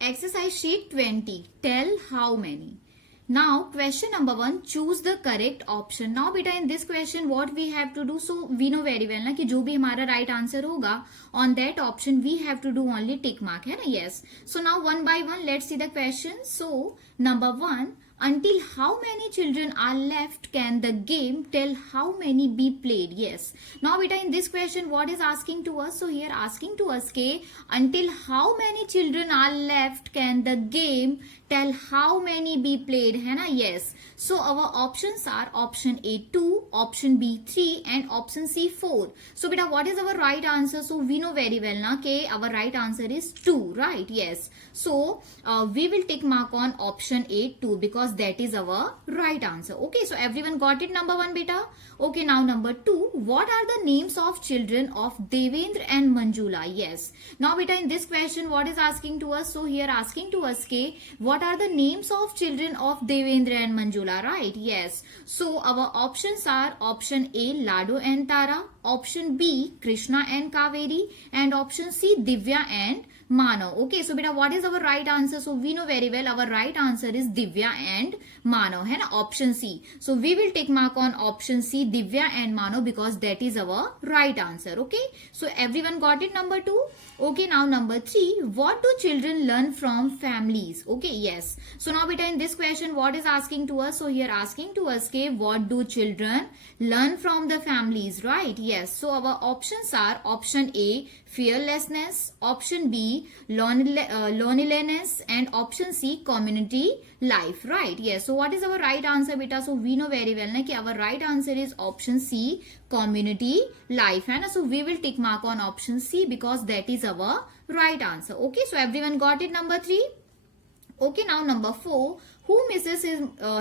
Exercise sheet 20. Tell how many. Now question number 1, choose the correct option. Now beta in this question what we have to do, so we know very well ना कि जो भी हमारा right answer होगा on that option we have to do only tick mark है ना. Yes. So now one by one let's see the question. So number 1, until how many children are left can the game tell how many be played. Yes. Now beta in this question what is asking to us, so here asking to us ke until how many children are left can the game tell how many be played है ना. Yes. So our options are option A 2, option B 3 and option C 4. So beta what is our right answer, so we know very well na ke our right answer is 2, right. Yes. So we will tick mark on option A 2 because that is our right answer. Okay, so everyone got it, number 1 beta. Okay, now number 2, what are the names of children of Devendra and Manjula? Yes. Now beta in this question what is asking to us, so here asking to us ke what are the names of children of Devendra and Manjula, right. Yes. So our options are option A Lado and Tara, option B Krishna and Kaveri and option C Divya and Mano. Okay, so beta what is our right answer, so we know very well our right answer is Divya and Mano है ना, option C. So we will take mark on option C Divya and Mano because that is our right answer. Okay, so everyone got it, number 2. Okay, now number 3, what do children learn from families? Okay, yes. So now beta in this question what is asking to us, so here asking to us ke what do children learn from the families, right. Yes. So our options are option A fearlessness, option B loneliness and option C community life, right. Yes. So what is our right answer beta, so we know very well na ki our right answer is option C community life है ना. So we will tick mark on option C because that is our right answer. Okay, so everyone got it, number 3. Okay, now number 4, who misses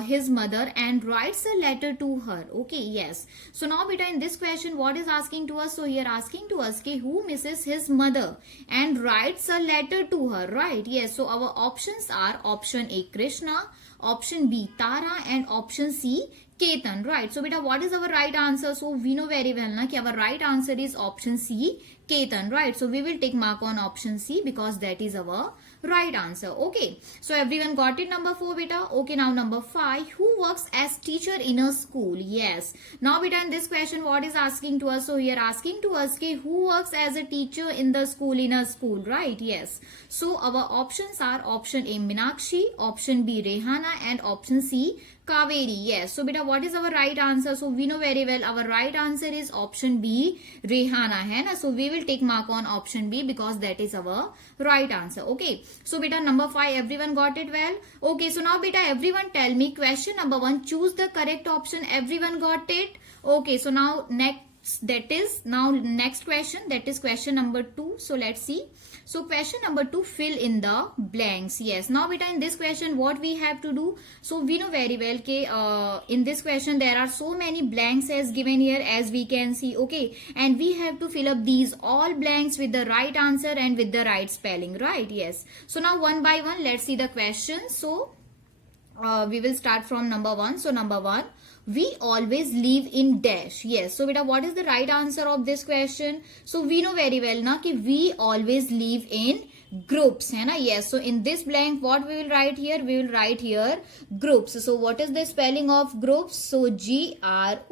his mother and writes a letter to her. Okay, yes. So now beta in this question what is asking to us, so here asking to us ke who misses his mother and writes a letter to her, right. Yes. So our options are option A Krishna, option B Tara and option C Ketan, right. So beta what is our right answer, so we know very well na ki our right answer is option C Ketan, right. So we will take mark on option C because that is our right answer. Okay, so everyone got it, number 4 beta. Okay, now number 5, who works as teacher in a school? Yes. Now beta in this question what is asking to us, so here asking to us ke who works as a teacher in the school, in a school, right. Yes. So our options are option A Minakshi, option B Rehana and option C Kaveri. Yes. So beta what is our right answer, so we know very well our right answer is option B Rehana है ना. So we will take mark on option B because that is our right answer. Okay, so beta number 5 everyone got it well. Okay, so now beta everyone tell me question number 1, choose the correct option. Everyone got it. Okay, so now next question, that is question number 2. So let's see. So question number 2, fill in the blanks. Yes. Now beta in this question what we have to do, so we know very well ke in this question there are so many blanks as given here as we can see. Okay, and we have to fill up these all blanks with the right answer and with the right spelling, right. Yes. So now one by one let's see the question. So we will start from number 1. So number 1, we always live in dash. Yes. So beta what is the right answer of this question, so we know very well na ki we always live in groups है ना. Yes. So in this blank what we will write here, we will write here groups. So what is the spelling of groups, so GROUPS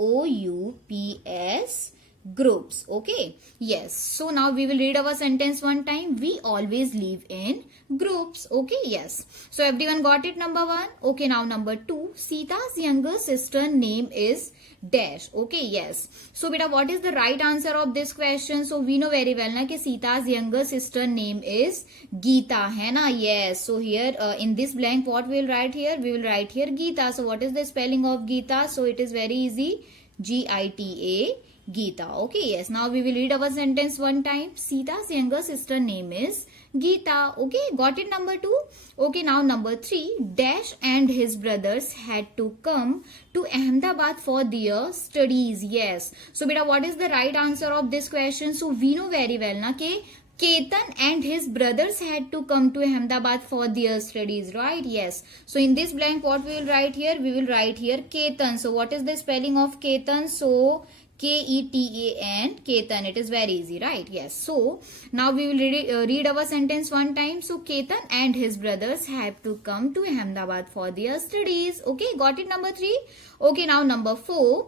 groups. Okay, yes. So now we will read our sentence one time. We always live in groups. Okay, yes. So everyone got it, number 1. Okay, now number 2, Sita's younger sister name is dash. Okay, yes. So beta what is the right answer of this question, so we know very well na ki Sita's younger sister name is Geeta है ना. Yes. So here in this blank what we will write here, we will write here Geeta. So what is the spelling of Geeta, so it is very easy, GITA Geeta. Okay, yes. Now we will read our sentence one time. Sita's younger sister name is Geeta. Okay, got it, number 2. Okay, now number 3, Dash and his brothers had to come to Ahmedabad for their studies. Yes. So beta what is the right answer of this question, so we know very well na ke Ketan and his brothers had to come to Ahmedabad for their studies, right? Yes. So in this blank what we will write here, we will write here Ketan. So what is the spelling of Ketan, so Ketan, Ketan. It is very easy, right? Yes. So now we will read our sentence one time. So Ketan and his brothers have to come to Ahmedabad for their studies. Okay, got it, number 3. Okay, now number 4.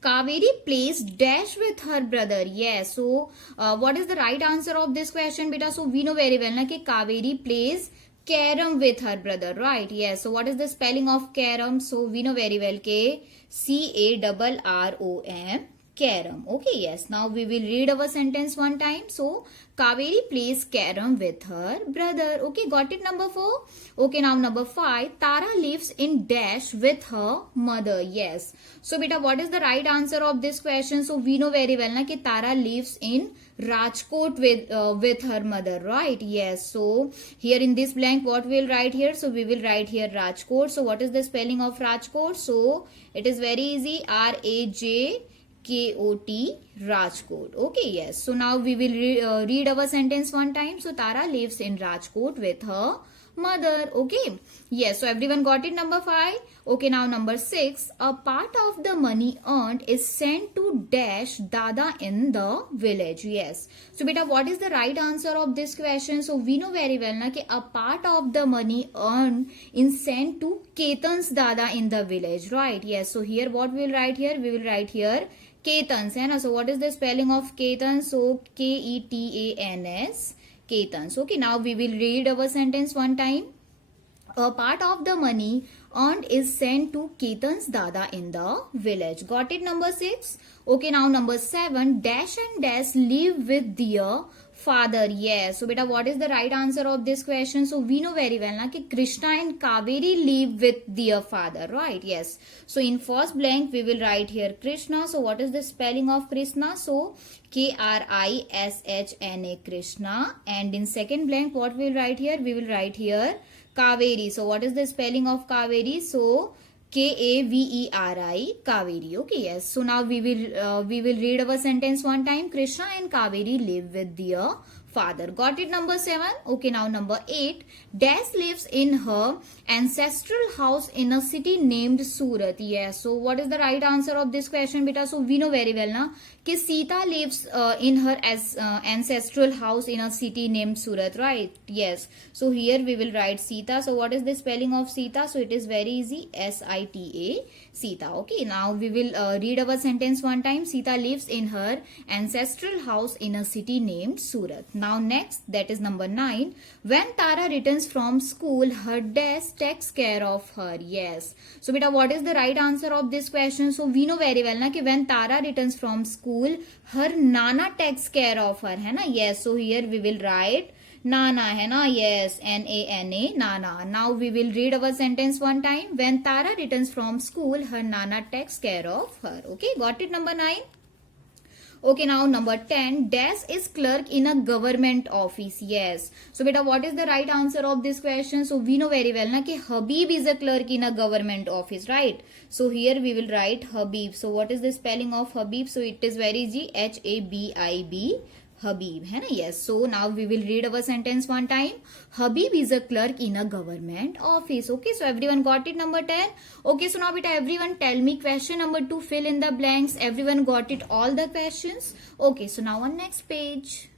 Kaveri plays dash with her brother. Yes. So what is the right answer of this question, beta? So we know very well na कि Kaveri plays carom with her brother, right? Yes. So what is the spelling of carom? So we know very well ke CARROM, carom. Okay, yes. Now we will read our sentence one time. So Kaveri plays carom with her brother. Okay, got it, number 4. Okay, now number 5. Tara lives in dash with her mother. Yes. So beta, what is the right answer of this question? So we know very well na कि Tara lives in Rajkot with her mother, right? Yes. So here in this blank, what we'll write here? So we will write here Rajkot. So what is the spelling of Rajkot? So it is very easy, RAJKOT, Rajkot. Okay, yes. So now we will read our sentence one time. So Tara lives in Rajkot with her mother. Okay, yes. So everyone got it, number 5. Okay, now number 6. A part of the money earned is sent to dash Dada in the village. Yes. So beta, what is the right answer of this question? So we know very well na कि a part of the money earned is sent to Ketan's Dada in the village, right? Yes. So here what we will write here? We will write here Ketans, है ना? So what is the spelling of Ketans? So KETANS, Ketans. Okay, now we will read our sentence one time. A part of the money earned is sent to Ketan's Dada in the village. Got it, number 6? Okay, now number 7. Dash and Dash live with their father. Yes. So beta, what is the right answer of this question? So we know very well na कि Krishna and Kaveri live with their father, right? Yes. So in first blank we will write here Krishna. So what is the spelling of Krishna? So KRISHNA, Krishna. And in second blank what we will write here? We will write here Kaveri. So what is the spelling of Kaveri? So KAVERI, Kaveri. Okay, yes. So now we will read our sentence one time. Krishna and Kaveri live with their father. Got it, number 7? Okay, now number 8. Dash lives in her ancestral house in a city named Surat. Yes. So what is the right answer of this question, beta? So we know very well na कि Sita lives in her ancestral house in a city named Surat, right? Yes. So here we will write Sita. So what is the spelling of Sita? So it is very easy, SITA, Sita. Okay, now we will read our sentence one time. Sita lives in her ancestral house in a city named Surat. Now next, that is number 9. When Tara returns from school, her desk takes care of her. Yes. So beta, what is the right answer of this question? So we know very well na कि when Tara returns from school, her Nana takes care of her, है ना? Yes. So here we will write Nana, है ना? Yes, NANA, Nana. Now we will read our sentence one time. When Tara returns from school, her Nana takes care of her. Okay, got it, number 9? Okay, now number 10. Dash is clerk in a government office. Yes. So beta, what is the right answer of this question? So we know very well na कि Habib is a clerk in a government office, right? So here we will write Habib. So what is the spelling of Habib? So it is very easy, HABIB, Habib, है ना? Yes. So now we will read our sentence one time. Habib is a clerk in a government office. Okay, so everyone got it, number 10? Okay, so now beta, everyone tell me question number 2, fill in the blanks. Everyone got it, all the questions? Okay, so now on next page.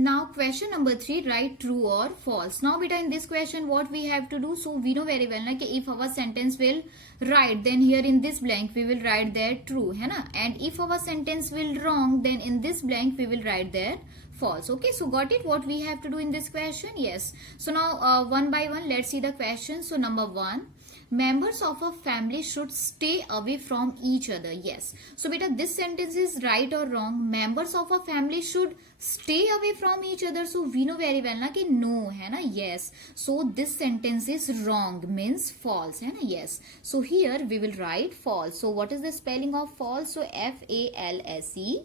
Now question number 3, write true or false. Now beta, in this question what we have to do? So we know very well na कि if our sentence will write, then here in this blank we will write there true, है ना? And if our sentence will wrong, then in this blank we will write there false. Okay, so got it, what we have to do in this question? Yes. So now one by one let's see the question. So number 1, members of a family should stay away from each other. Yes. So beta, this sentence is right or wrong? Members of a family should stay away from each other. So we know very well na कि no, है ना? Yes. So this sentence is wrong, means false, है ना? Yes. So here we will write false. So what is the spelling of false? So FALSE,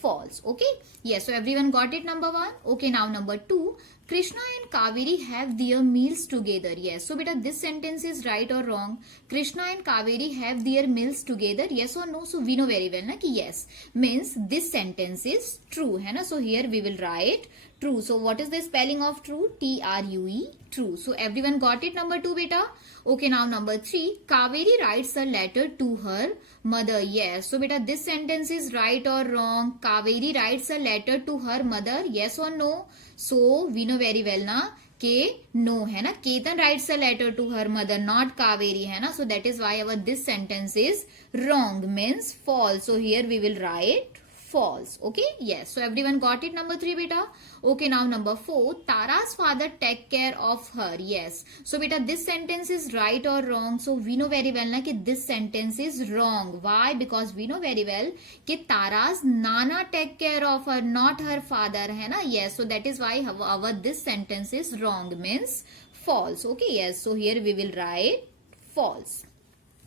false. Okay, yes. So everyone got it, number 1? Okay, now number 2, Krishna and Kaveri have their meals together. Yes. So beta this sentence is right or wrong? Krishna and Kaveri have their meals together. Yes or no? So we know very well na ki yes. Means this sentence is true. है ना? So here we will write true. So what is the spelling of true? True. True. So everyone got it? Number 2 beta. Okay, now number 3. Kaveri writes a letter to her mother. Yes. So beta this sentence is right or wrong? Kaveri writes a letter to her mother. Yes or no? So we know very well na के no है ना. Ketan writes a letter to her mother, not Kaveri है ना. So that is why our this sentence is wrong, means false. So here we will write false. Okay, yes. So everyone got it? Number 3 beta. Okay, now number 4. Tara's father take care of her. Yes. So beta this sentence is right or wrong? So we know very well na कि this sentence is wrong. Why? Because we know very well कि Tara's nana take care of her, not her father है ना. Yes. So that is why our this sentence is wrong, means false. Okay, yes. So here we will write false.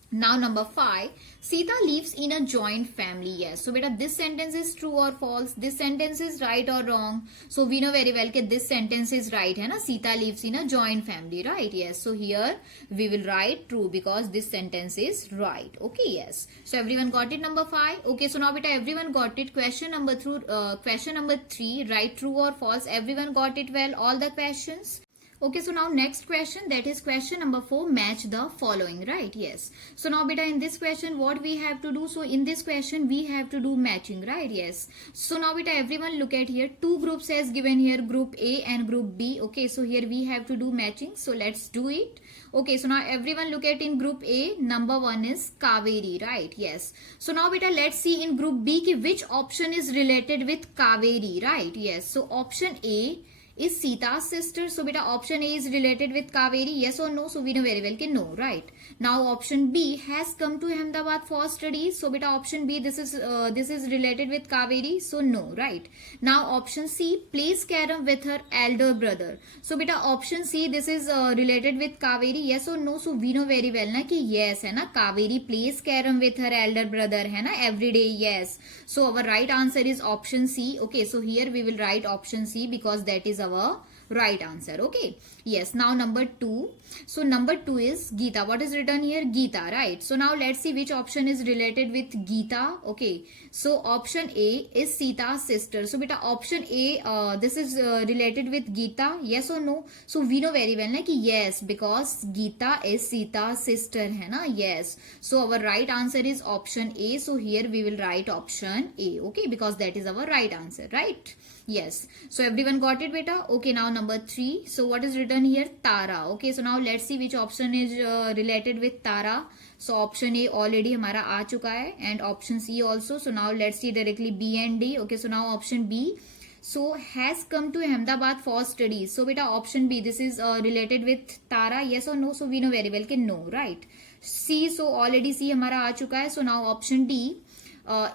Now number 5. Sita lives in a joint family. Yes. So beta this sentence is true or false? This sentence is right or wrong? So we know very well that this sentence is right है ना. Sita lives in a joint family, right? Yes. So here we will write true because this sentence is right. Okay, yes. So everyone got it? Number 5. Okay, so now beta everyone got it. Question number 3. Write true or false? Everyone got it well? All the questions? Okay, so now next question, that is question number 4, match the following, right? Yes. So now beta in this question what we have to do? So in this question we have to do matching, right? Yes. So now beta everyone look at here, two groups as given here, group A and group B. Okay, so here we have to do matching. So let's do it. Okay, so now everyone look at in group A, number 1 is Kaveri, right? Yes. So now beta let's see in group B ki which option is related with Kaveri, right? Yes. So option A is Sita's sister. So beta option A is related with Kaveri. Yes or no? So we know very well कि no, right? Now option B has come to Ahmedabad for studies. So beta option B this is related with Kaveri. So no, right? Now option C plays carom with her elder brother. So beta option C this is related with Kaveri. Yes or no? So we know very well ना कि yes है ना. Kaveri plays carom with her elder brother है ना every day. Yes. So our right answer is option C. Okay, so here we will write option C because that is our right answer. Okay, yes. Now number 2. So number 2 is Geeta. What is written here? Geeta, right? So now let's see which option is related with Geeta. Okay, so option A is Sita's sister. So beta option A this is related with Geeta. Yes or no? So we know very well na कि yes, because Geeta is Sita's sister है ना. Yes. So our right answer is option A. So here we will write option A. Okay, because that is our right answer, right? Yes. So everyone got it beta? Okay, now number 3. So what is written here? Tara. Okay, so now let's see which option is related with Tara. So option A already हमारा आ चुका है and option C also. So now let's see directly B and D. Okay, so now option B. So has come to Ahmedabad for studies. So beta option B this is related with Tara. Yes or no? So we know very well कि no, right? C, so already C हमारा आ चुका है. So now option D.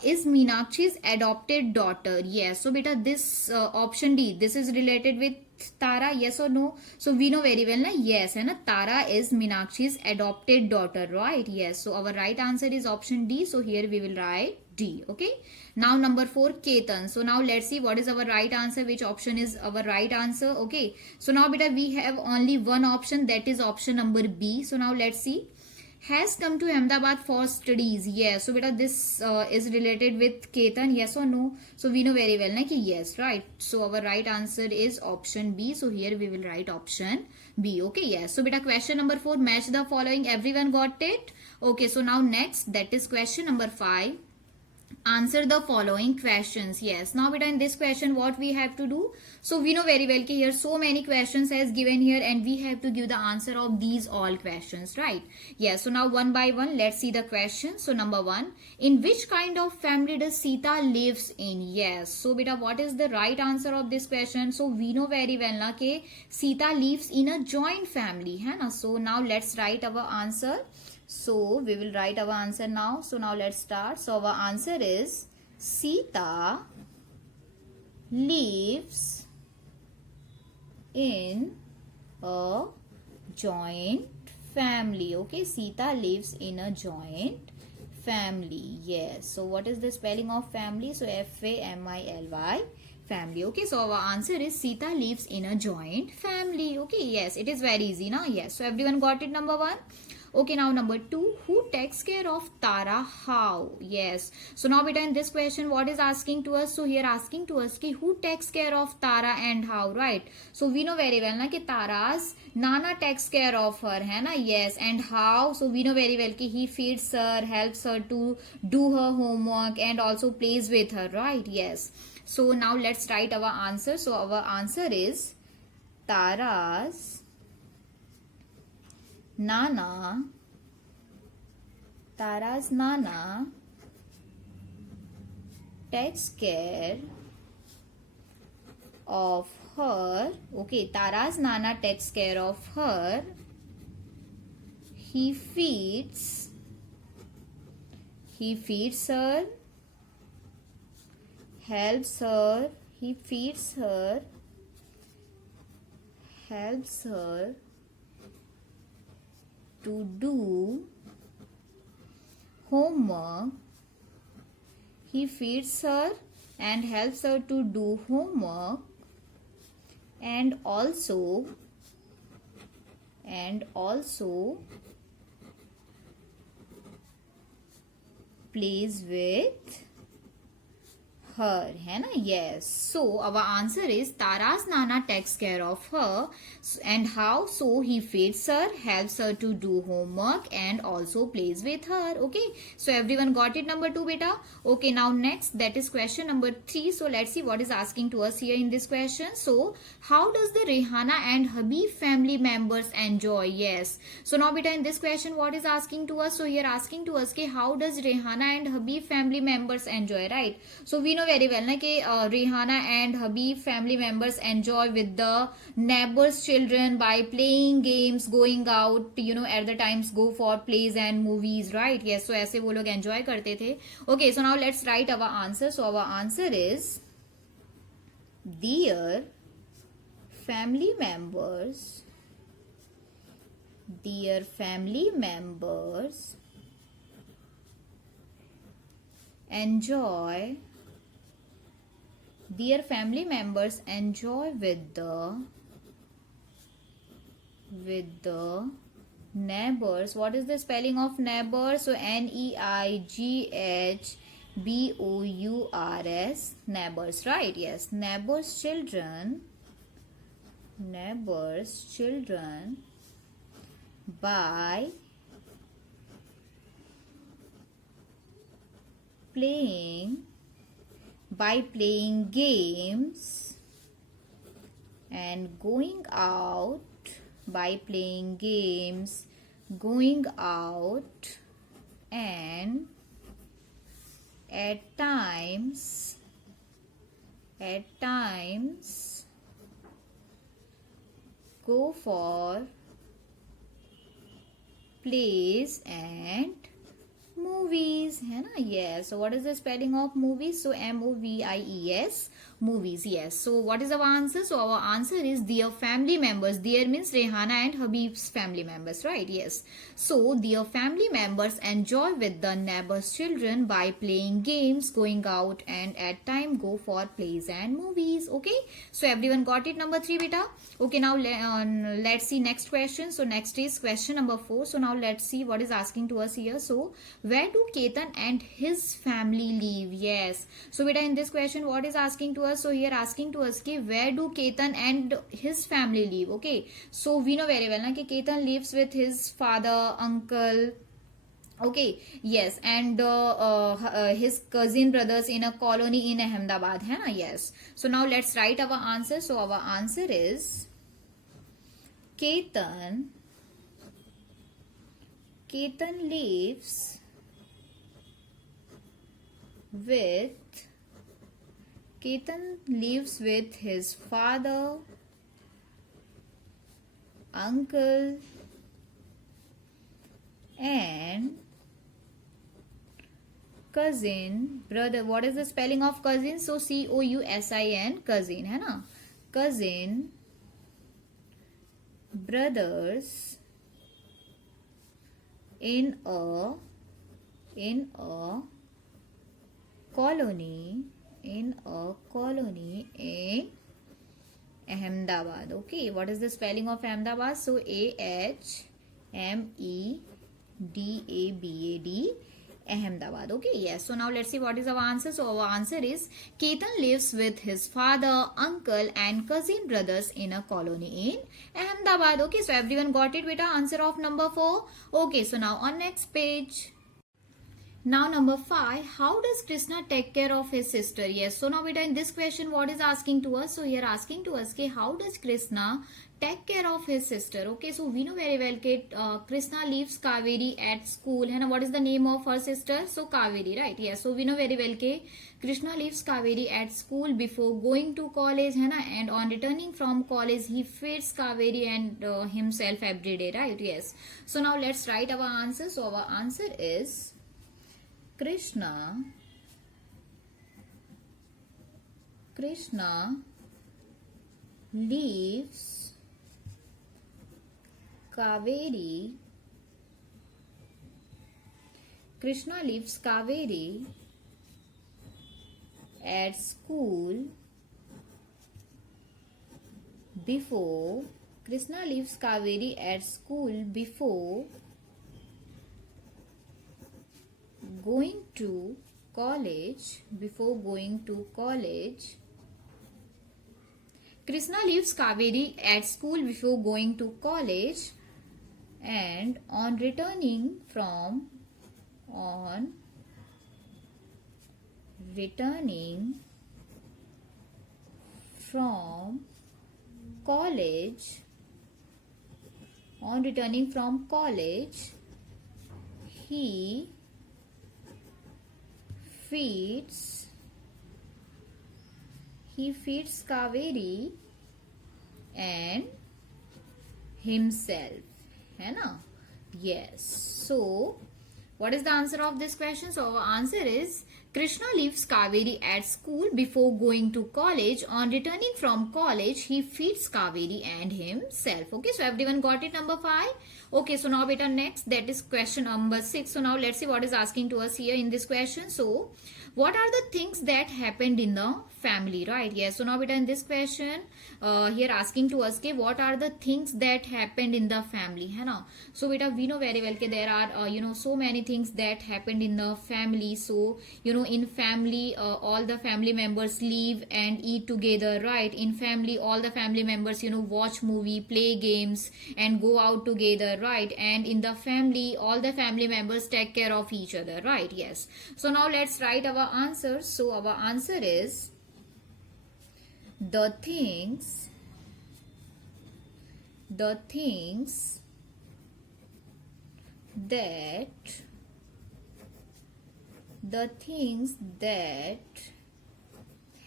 Is Meenakshi's adopted daughter. Yes. So beta this option D this is related with Tara. Yes or no? So we know very well na yes है ना. Tara is Meenakshi's adopted daughter, right? Yes. So our right answer is option D. So here we will write D. Okay. Now number 4, Ketan. So now let's see what is our right answer. Which option is our right answer? Okay. So now beta we have only one option, that is option number B. So now let's see. Has come to Ahmedabad for studies. Yes. So beta this is related with Ketan. Yes or no? So we know very well na कि yes, right? So our right answer is option B. So here we will write option B. Okay, yes. So beta question number 4, match the following. Everyone got it? Okay, so now next, that is question number 5. Answer the following questions. Yes. Now beta in this question what we have to do? So we know very well कि here so many questions as given here and we have to give the answer of these all questions, right? Yes. So now one by one let's see the questions. So number 1, in which kind of family does Sita lives in? Yes. So beta what is the right answer of this question? So we know very well na कि Sita lives in a joint family है ना. So now let's write our answer. So we will write our answer now. So now let's start. So our answer is Sita lives in a joint family. Okay, Sita lives in a joint family. Yes. So what is the spelling of family? So Family. family. Okay, so our answer is Sita lives in a joint family. Okay, yes, it is very easy now. Yes, so everyone got it, number one. Okay, now number two, who takes care of Tara? How? Yes. So now beta, in this question, what is asking to us? So here asking to us ki who takes care of Tara and how, right? So we know very well na ki Tara's Nana takes care of her, hai na? Yes. And how? So we know very well ki he feeds her, helps her to do her homework and also plays with her, right? Yes. So now let's write our answer. So our answer is Tara's Nana takes care of her. Okay, Tara's Nana takes care of her. He feeds her, helps her, he feeds her, helps her to do homework. He feeds her and helps her to do homework, and also plays with her, है ना? Yes. So our answer is Tara's Nana takes care of her. And how? So he feeds her, helps her to do homework and also plays with her. Okay, so everyone got it, number two, beta? Okay, now next, that is question number 3. So let's see what is asking to us here in this question. So how does the Rehana and Habib family members enjoy? Yes. So now beta, in this question, what is asking to us? So here asking to us, how does Rehana and Habib family members enjoy, right? So we know very well na कि Rihanna and Habib family members enjoy with the neighbors children by playing games, going out, at the times go for plays and movies, right? Yes, so ऐसे वो लोग enjoy करते थे. Okay, so now let's write our answer. So our answer is their family members enjoy with the neighbors. What is the spelling of neighbors? So Neightbours, neighbors, right? Yes, neighbors children by playing games and going out and at times go for plays and movies, है ना? Yes. So what is the spelling of movies? So MOVIES, movies. Yes. So what is our answer? So our answer is their family members. Their means Rehana and Habib's family members, right? Yes. So their family members enjoy with the neighbors' children by playing games, going out, and at time go for plays and movies. Okay. So everyone got it, number 3, beta? Okay. Now let's see next question. So next is question number 4. So now let's see what is asking to us here. So where do Ketan and his family live? Yes. So beta, in this question, what is asking to us? So here asking to us where do Ketan and his family live? Okay. So we know very well na कि Ketan lives with his father, uncle. Okay, yes, and his cousin brothers in a colony in Ahmedabad, hai na? Yes. So now let's write our answer. So our answer is Ketan lives with his father, uncle, and cousin, brother. What is the spelling of cousin? So COUSIN, cousin, hai na? Cousin, brothers in a colony in a colony in Ahmedabad. Okay, what is the spelling of Ahmedabad? So Ahmedabad, Ahmedabad. Okay, yes. So now let's see what is our answer. So our answer is Ketan lives with his father, uncle, and cousin brothers in a colony in Ahmedabad. Okay, so everyone got it with our answer of number 4. Okay, so now on next page. Now number 5, how does Krishna take care of his sister? Yes, so now beta in this question what is asking to us? So here asking to us, okay, how does Krishna take care of his sister? Okay, so we know very well that Krishna leaves Kaveri at school. And what is the name of her sister? So Kaveri, right? Yes, so we know very well that Krishna leaves Kaveri at school before going to college, and on returning from college he feeds Kaveri and himself every day, right? Yes. So now let's write our answer. So our answer is Krishna leaves Kaveri. Krishna leaves Kaveri at school before. Krishna leaves Kaveri at school before going to college. Krishna leaves Kaveri at school before going to college, and on returning from college, he feeds Kaveri and himself, है ना? Yes. So what is the answer of this question? So our answer is Krishna leaves Kaveri at school before going to college. On returning from college, he feeds Kaveri and himself. Okay, so everyone got it, number 5. Okay, so now beta next, that is question number 6. So now let's see what is asking to us here in this question. So what are the things that happened in the family, right? Yes. So now beta in this question here asking to us, okay, what are the things that happened in the family, है ना? So beta we know very well that there are so many things that happened in the family. So in family all the family members live and eat together, right? In family all the family members watch movie, play games, and go out together, right? And in the family all the family members take care of each other, right? Yes. So now let's write our answer. So our answer is the things that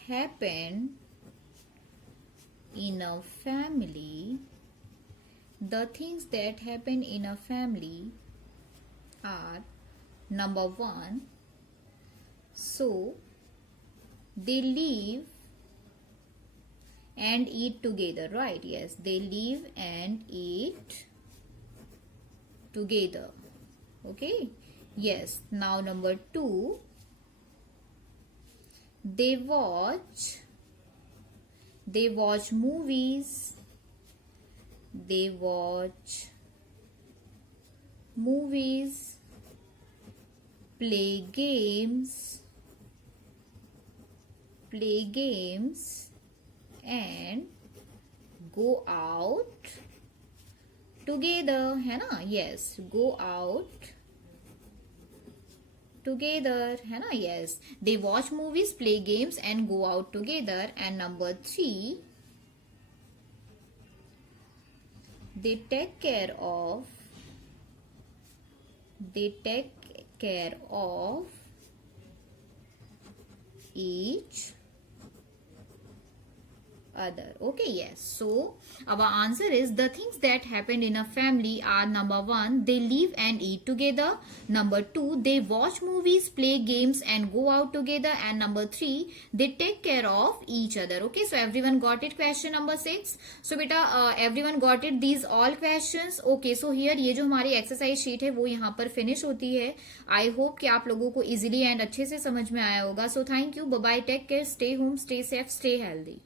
happen in a family. The things that happen in a family are, number 1, so they live and eat together, right? Yes, they live and eat together. Okay, yes. Now number 2, they watch movies, play games, and go out together, है ना? Yes, go out together, है ना? Yes, they watch movies, play games, and go out together. And number 3, they take care of each other. Okay, yes. So our answer is the things that happened in a family are: number 1, they live and eat together; number 2, they watch movies, play games and go out together; and number 3, they take care of each other. Okay, so everyone got it? Question number 6. So beta everyone got it these all questions? Okay, so here ये जो हमारी exercise sheet है वो यहाँ पर finish होती है. I hope कि आप लोगों को इजिली एंड अच्छे से समझ में आया होगा. So thank you, bye bye, take care, stay home, stay safe, stay healthy.